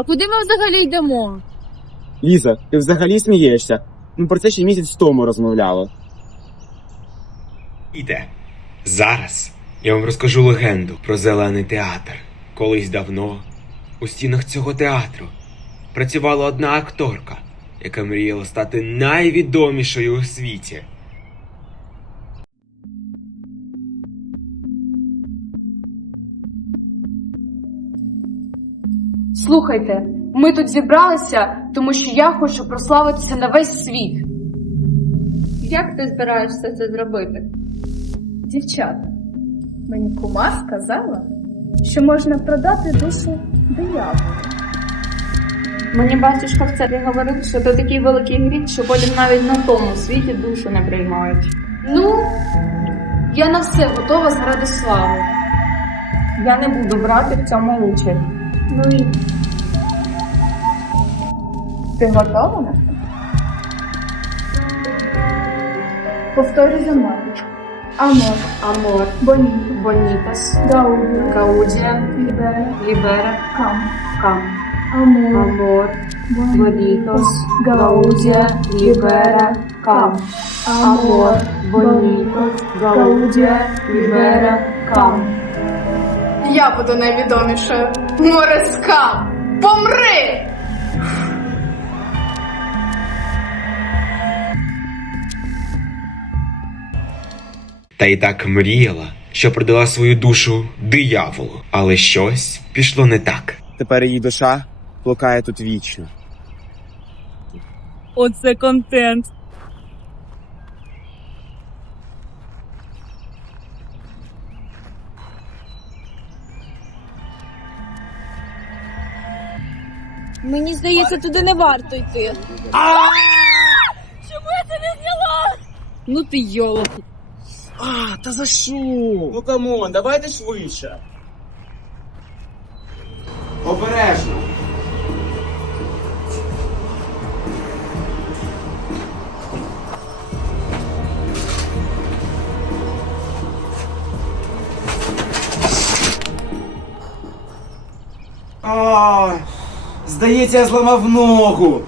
А куди ми взагалі йдемо? Ліза, ти взагалі смієшся? Ми про це ще місяць тому розмовляли. Іде. Зараз я вам розкажу легенду про зелений театр. Колись давно у стінах цього театру працювала одна акторка, яка мріяла стати найвідомішою у світі. Слухайте, ми тут зібралися, тому що я хочу прославитися на весь світ. Як ти збираєшся це зробити? Дівчата, мені кума сказала, що можна продати душу дияволу. Мені батюшка в церкві говорив, що це такий великий гріх, що потім навіть на тому світі душу не приймають. Ну, я на все готова заради слави. Я не буду брати в цьому участь. Ну і ти готова? Повторюй за мною. Амор, Амор, боні, Бонітас, гаудіо, Гаудія, лібера, Лібера, кам, Кам, амор, Амор, боні, Бонітос, гаудіо, Лібера, Кам, амор, Бонітос, Гаудія, Лібера, Кам. Я буду найвідомішою. Мореска! Помри! Та й так мріяла, що продала свою душу дияволу, але щось пішло не так. Тепер її душа блукає тут вічно. Оце контент. Мені здається, туди не варто йти. Чому я це не зняла? Ну ти йолоп. А, та за що? Ну камон, давайте швидше. Обережно. А, здається, я зламав ногу.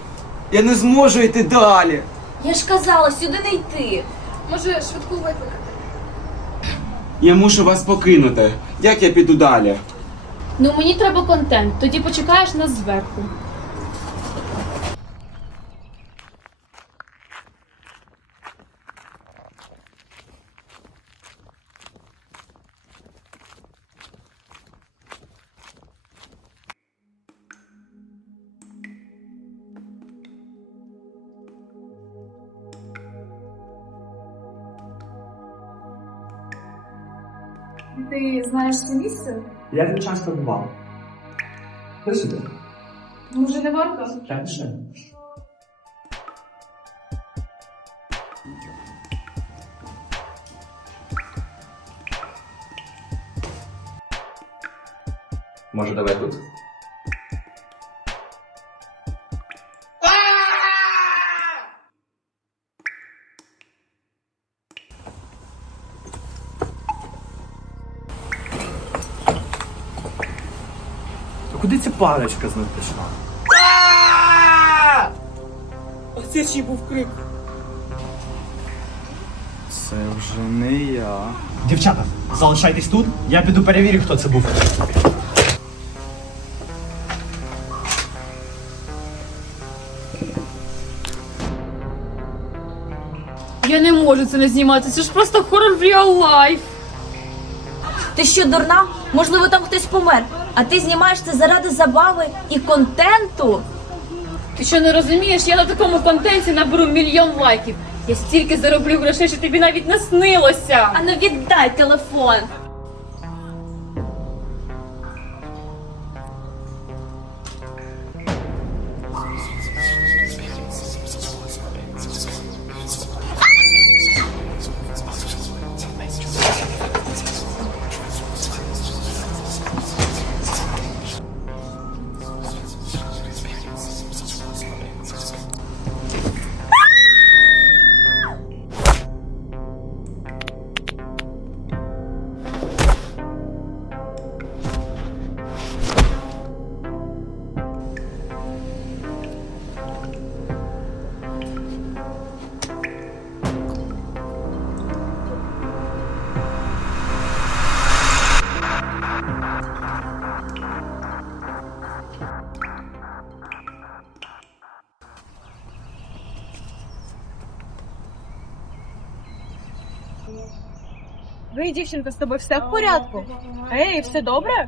Я не зможу йти далі. Я ж казала, сюди не йти. Може, швидку викликати? Я мушу вас покинути. Як я піду далі? Ну, мені треба контент, тоді почекаєш нас зверху. Ти знаєш це місце? Я тут часто бував. Ти сюди. Може, не варто? Раніше. Може, давай тут? Куди ця парочка знов пішла? Оце ще був крик. Це вже не я. Дівчата, залишайтесь тут, я піду перевірю, хто це був. Я не можу це не знімати, це ж просто хорор в real life. Ти що, дурна? Можливо, там хтось помер. А ти знімаєш це заради забави і контенту? Ти що не розумієш? Я на такому контенті наберу мільйон лайків. Я стільки зароблю грошей, що тобі навіть не снилося. Ану віддай телефон. Гей, дівчинка, з тобою все в порядку? Ей, все добре?